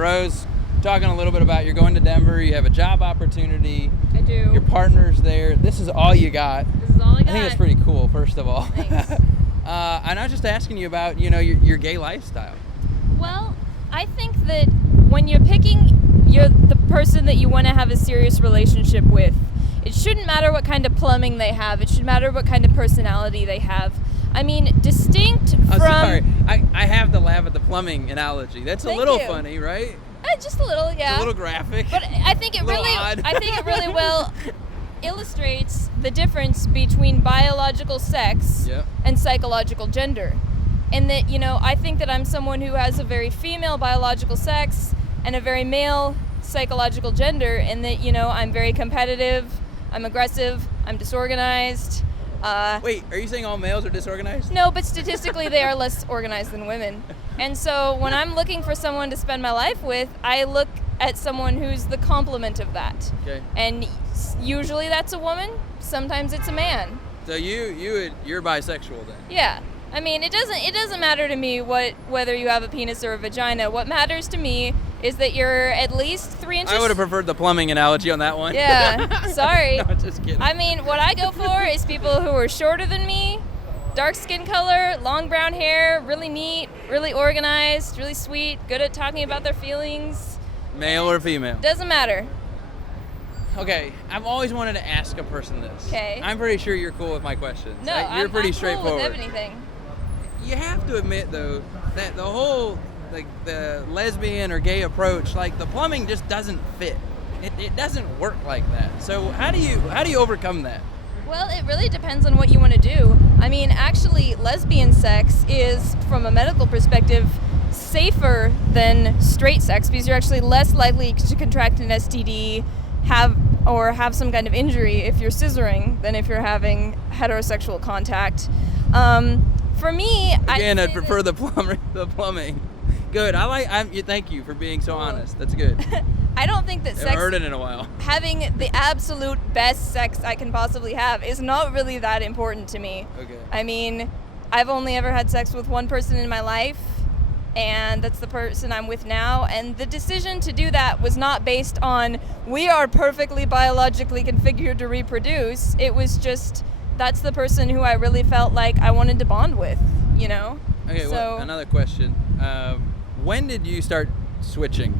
Rose, talking a little bit about you're going to Denver, you have a job opportunity. I do. Your partner's there. This is all you got. This is all I got. I think that's pretty cool, first of all. Thanks. And I was just asking you about, your gay lifestyle. Well, I think that when you're picking the person that you want to have a serious relationship with, it shouldn't matter what kind of plumbing they have. It should matter what kind of personality they have. I mean, distinct from... Sorry, I have to laugh at the plumbing analogy. That's Thank a little you. funny, right? Just a little, yeah. It's a little graphic. But I think it really, odd. I think it really well illustrates the difference between biological sex Yep. and psychological gender. And that, I think that I'm someone who has a very female biological sex and a very male psychological gender, and that, I'm very competitive, I'm aggressive, I'm disorganized. Wait, are you saying all males are disorganized? No, but statistically they are less organized than women. And so when I'm looking for someone to spend my life with, I look at someone who's the complement of that. Okay. And usually that's a woman, sometimes it's a man. So you're bisexual then? Yeah. I mean, it doesn't matter to me whether you have a penis or a vagina. What matters to me is that you're at least 3 inches. I would have preferred the plumbing analogy on that one. Yeah. Sorry. No, just kidding. I mean, what I go for is people who are shorter than me, dark skin color, long brown hair, really neat, really organized, really sweet, good at talking about their feelings. Male or female? Doesn't matter. Okay, I've always wanted to ask a person this. Okay. I'm pretty sure you're cool with my questions. No, You're I'm pretty cool straightforward. with anything. You have to admit though that the whole the lesbian or gay approach, like the plumbing just doesn't fit. It doesn't work like that. So how do you overcome that? Well, it really depends on what you want to do. I mean, actually, lesbian sex is, from a medical perspective, safer than straight sex because you're actually less likely to contract an STD, have some kind of injury if you're scissoring than if you're having heterosexual contact. For me, Again, I'd prefer the plumbing. Good. Thank you for being so honest. That's good. I don't think that Haven't heard it in a while. having the absolute best sex I can possibly have is not really that important to me. Okay. I mean, I've only ever had sex with one person in my life, and that's the person I'm with now. And the decision to do that was not based on we are perfectly biologically configured to reproduce. It was just that's the person who I really felt like I wanted to bond with, Okay, So, well, another question. When did you start switching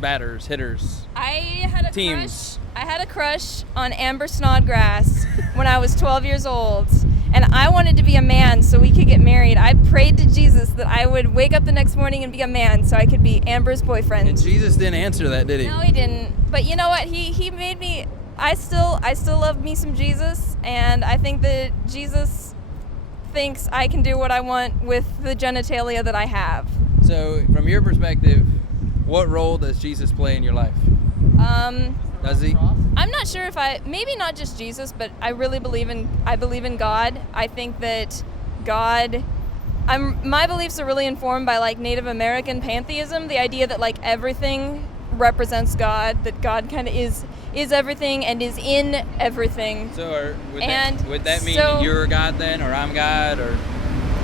batters, hitters? I had a Teams. crush. I had a crush on Amber Snodgrass when I was 12 years old, and I wanted to be a man so we could get married. I prayed to Jesus that I would wake up the next morning and be a man so I could be Amber's boyfriend. And Jesus didn't answer that, did he? No, he didn't. But you know what? He made me. I still love me some Jesus, and I think that Jesus thinks I can do what I want with the genitalia that I have. So, from your perspective, what role does Jesus play in your life? Does he? I'm not sure if maybe not just Jesus, but I really believe in God. I think that God, my beliefs are really informed by like Native American pantheism, the idea that like everything represents God, that God kind of is everything and is in everything. So would that mean you're God then, or I'm God, or?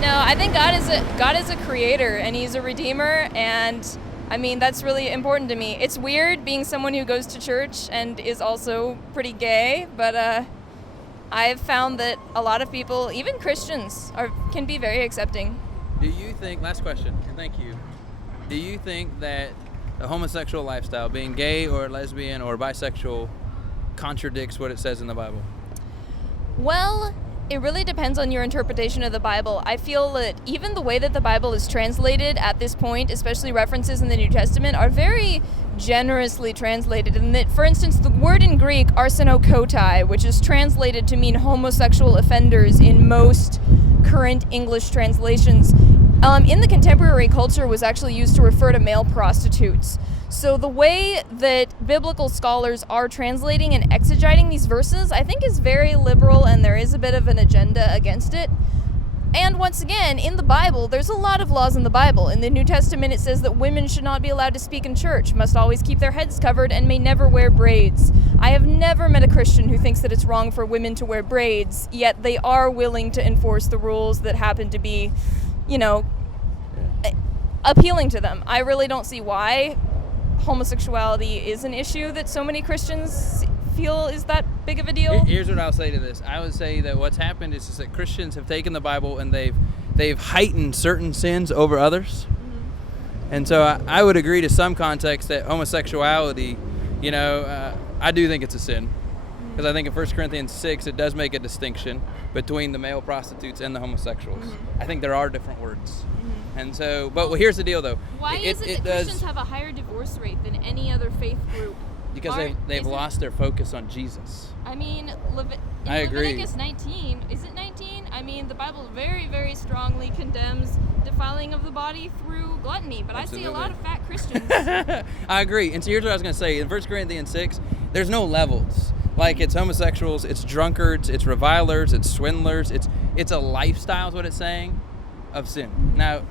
No, I think God is a creator and he's a redeemer, and I mean that's really important to me. It's weird being someone who goes to church and is also pretty gay, but I've found that a lot of people, even Christians, can be very accepting. Do you think, last question, thank you, do you think that the homosexual lifestyle, being gay or lesbian or bisexual, contradicts what it says in the Bible? Well, it really depends on your interpretation of the Bible. I feel that even the way that the Bible is translated at this point, especially references in the New Testament, are very generously translated. And that, for instance, the word in Greek, arsenokotai, which is translated to mean homosexual offenders in most current English translations, in the contemporary culture was actually used to refer to male prostitutes. So the way that biblical scholars are translating and exegeting these verses, I think is very liberal, and there is a bit of an agenda against it. And once again, in the Bible, there's a lot of laws in the Bible. In the New Testament, it says that women should not be allowed to speak in church, must always keep their heads covered, and may never wear braids. I have never met a Christian who thinks that it's wrong for women to wear braids, yet they are willing to enforce the rules that happen to be, appealing to them. I really don't see why homosexuality is an issue that so many Christians feel is that big of a deal. Here's what I'll say to this. I would say that what's happened is that Christians have taken the Bible and they've heightened certain sins over others. And so I would agree to some context that homosexuality, I do think it's a sin. Because I think in 1 Corinthians 6, it does make a distinction between the male prostitutes and the homosexuals. I think there are different words. And so, but here's the deal though. Why is it that Christians have a higher divorce rate than any other faith group? Because they've lost their focus on Jesus. I mean, I agree. Leviticus 19, is it 19? I mean, the Bible very, very strongly condemns defiling of the body through gluttony, but Absolutely. I see a lot of fat Christians. I agree. And so here's what I was going to say. In 1 Corinthians 6, there's no levels. Like, it's homosexuals, it's drunkards, it's revilers, it's swindlers. It's a lifestyle is what it's saying of sin. Now,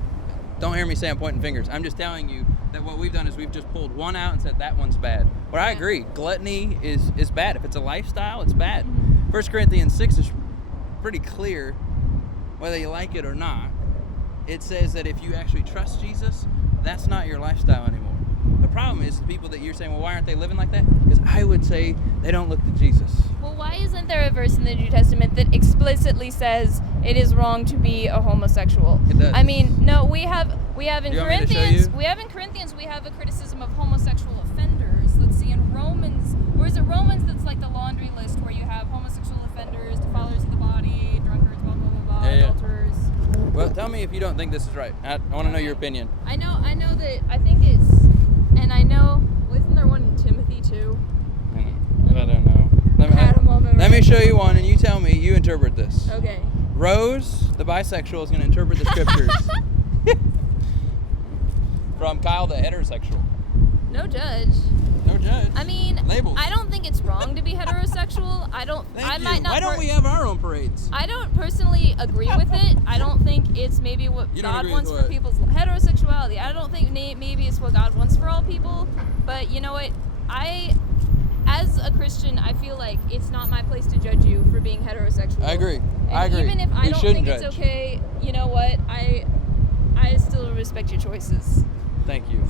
don't hear me say I'm pointing fingers. I'm just telling you that what we've done is we've just pulled one out and said that one's bad. But I agree. Gluttony is bad. If it's a lifestyle, it's bad. 1 Corinthians 6 is pretty clear, whether you like it or not. It says that if you actually trust Jesus, that's not your lifestyle anymore. The problem is the people that you're saying, well, why aren't they living like that? Because I would say they don't look to Jesus. Well, why isn't there a verse in the New Testament that explicitly says it is wrong to be a homosexual? It does. I mean, no, we have in Corinthians, we have a criticism of homosexual offenders. Let's see, in Romans, or is it Romans that's like the laundry list where you have homosexual offenders, defilers of the body, drunkards, blah, blah, blah, blah, adulterers. Well, tell me if you don't think this is right. I want to know your opinion. I know that I think it's, and I know, isn't there one in Timothy too? I don't know. Let me show you one and you tell me, you interpret this. Okay. Rose, the bisexual, is going to interpret the scriptures. From Kyle, the heterosexual. No judge. No judge. I mean, labels. I don't think it's wrong to be heterosexual. Might not. Why don't we have our own parades? I don't personally agree with it. I don't think it's maybe what God wants for people's heterosexuality. I don't think maybe it's what God wants for all people. But you know what? As a Christian, I feel like it's not my place to judge you for being heterosexual. I agree. And even if I don't think it's okay, you know what? I still respect your choices. Thank you.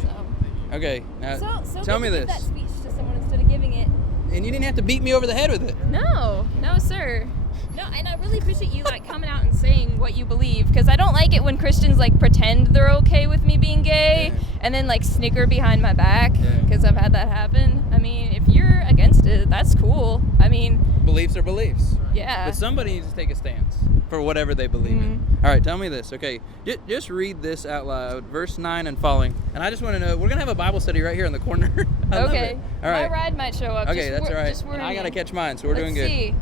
Okay, now so tell me this. Give that speech to someone instead of giving it. And you didn't have to beat me over the head with it. No, sir. No, and I really appreciate you coming out and saying what you believe, because I don't like it when Christians pretend they're okay with me being gay and then snicker behind my back, because I've had that happen. I mean, if you're against it, that's cool. I mean, beliefs are beliefs. Yeah. But somebody needs to take a stance for whatever they believe in. All right, tell me this. Okay, just read this out loud, verse 9 and following. And I just want to know, we're going to have a Bible study right here in the corner. I love it. All right. My ride might show up. Okay, that's all right. And I got to catch mine, so we're doing good. See.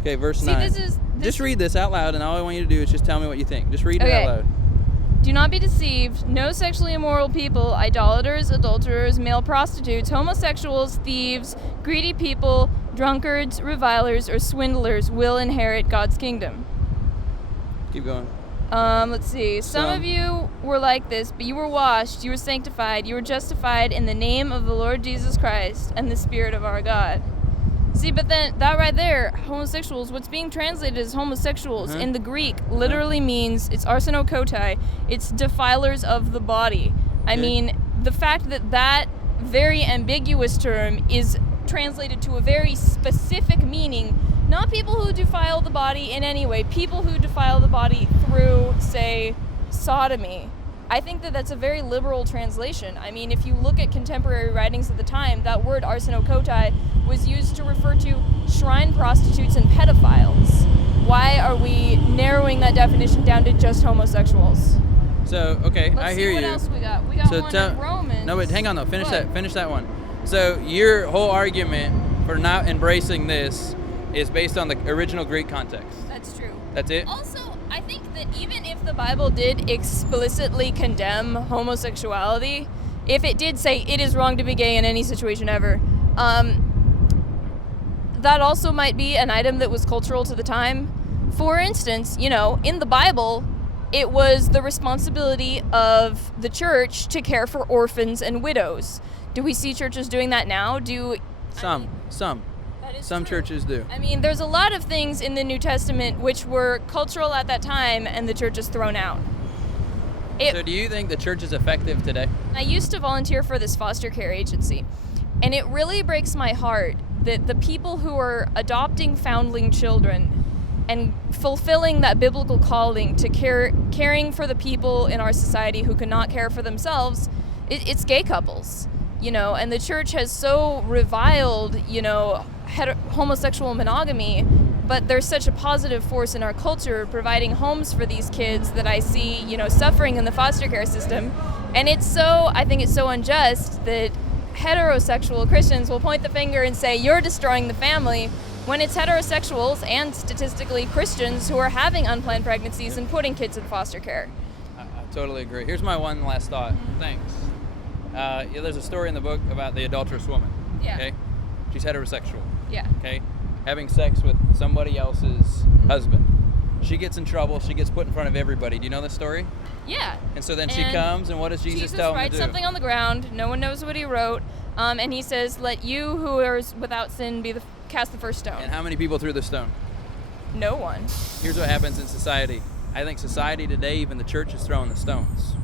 Okay, verse 9. Just read this out loud, and all I want you to do is just tell me what you think. Just read it out loud. Do not be deceived. No sexually immoral people, idolaters, adulterers, male prostitutes, homosexuals, thieves, greedy people, drunkards, revilers, or swindlers will inherit God's kingdom. Keep going. Let's see. Some of you were like this, but you were washed, you were sanctified, you were justified in the name of the Lord Jesus Christ and the Spirit of our God. See, but then that right there, homosexuals, what's being translated as homosexuals in the Greek literally means, it's arsenokotai, it's defilers of the body. I mean, the fact that very ambiguous term is translated to a very specific meaning, not people who defile the body in any way, people who defile the body through, say, sodomy. I think that's a very liberal translation. I mean, if you look at contemporary writings at the time, that word arsenokotai was used to refer to shrine prostitutes and pedophiles. Why are we narrowing that definition down to just homosexuals? So, okay, I hear you. Let's see what else we got. We got one in Romans. No, but hang on though. Finish that one. So, your whole argument for not embracing this is based on the original Greek context. That's true. That's it? Also, I think that even if the Bible did explicitly condemn homosexuality, if it did say it is wrong to be gay in any situation ever, that also might be an item that was cultural to the time. For instance, in the Bible, it was the responsibility of the church to care for orphans and widows. Do we see churches doing that now? Some churches do. I mean, there's a lot of things in the New Testament which were cultural at that time and the church is thrown out. So do you think the church is effective today? I used to volunteer for this foster care agency, and it really breaks my heart that the people who are adopting foundling children and fulfilling that biblical calling to caring for the people in our society who cannot care for themselves, it's gay couples, and the church has so reviled, homosexual monogamy, but there's such a positive force in our culture providing homes for these kids that I see, suffering in the foster care system. And I think it's so unjust that heterosexual Christians will point the finger and say, you're destroying the family, when it's heterosexuals and statistically Christians who are having unplanned pregnancies and putting kids in foster care. I totally agree. Here's my one last thought. Thanks. There's a story in the book about the adulterous woman. Yeah. Okay? She's heterosexual. Yeah. Okay? Having sex with somebody else's husband. She gets in trouble. She gets put in front of everybody. Do you know this story? Yeah. And so then she comes, and what does Jesus tell him to do? Jesus writes something on the ground. No one knows what he wrote. And he says, let you who are without sin cast the first stone. And how many people threw the stone? No one. Here's what happens in society. I think society today, even the church, is throwing the stones.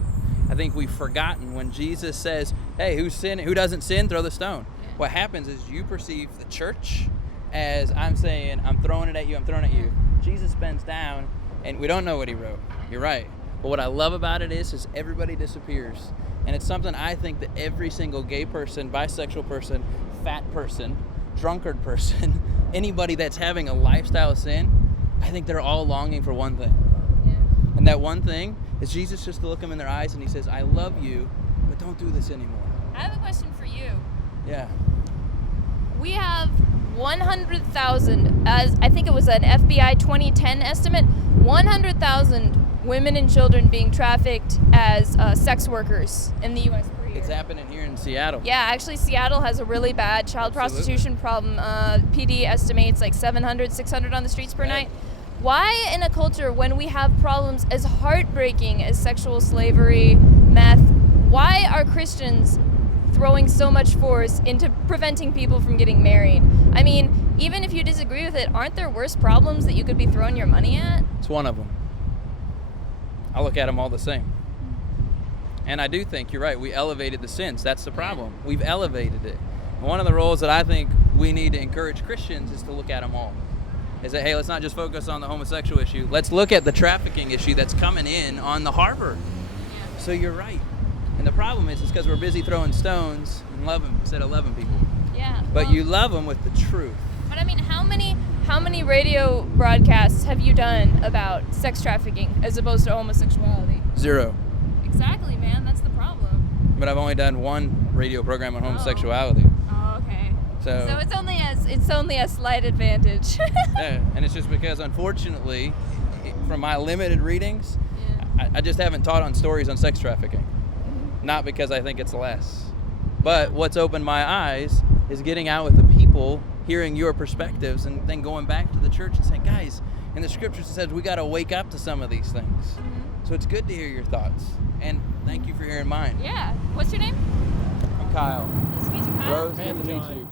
I think we've forgotten when Jesus says, hey, who doesn't sin, throw the stone. Yeah. What happens is you perceive the church as I'm saying, I'm throwing it at you, I'm throwing it at you. Jesus bends down, and we don't know what he wrote. You're right. But what I love about it is everybody disappears. And it's something I think that every single gay person, bisexual person, fat person, drunkard person, anybody that's having a lifestyle of sin, I think they're all longing for one thing. Yeah. And that one thing is Jesus just to look them in their eyes and he says, I love you, but don't do this anymore. I have a question for you. Yeah. We have 100,000, as I think it was an FBI 2010 estimate, 100,000 women and children being trafficked as sex workers in the U.S. per year. It's happening here in Seattle. Yeah, actually Seattle has a really bad child prostitution problem. PD estimates like 700, 600 on the streets per night. Why in a culture when we have problems as heartbreaking as sexual slavery, meth, why are Christians throwing so much force into preventing people from getting married? I mean, even if you disagree with it, aren't there worse problems that you could be throwing your money at? It's one of them. I look at them all the same. And I do think you're right. We elevated the sins. That's the problem. We've elevated it. And one of the roles that I think we need to encourage Christians is to look at them all. Is that, hey, let's not just focus on the homosexual issue. Let's look at the trafficking issue that's coming in on the harbor. Yeah. So you're right. And the problem is because we're busy throwing stones and loving instead of loving people. Yeah. But you love them with the truth. But I mean, how many radio broadcasts have you done about sex trafficking as opposed to homosexuality? 0. Exactly, man. That's the problem. But I've only done one radio program on homosexuality. Oh, okay. So it's only a slight advantage. Yeah, and it's just because, unfortunately, from my limited readings, I just haven't taught on stories on sex trafficking. Not because I think it's less. But what's opened my eyes is getting out with the people, hearing your perspectives, and then going back to the church and saying, guys, in the scriptures it says we got to wake up to some of these things. Mm-hmm. So it's good to hear your thoughts. And thank you for hearing mine. Yeah. What's your name? I'm Kyle. Nice to meet you, Kyle. Rose, good to meet you.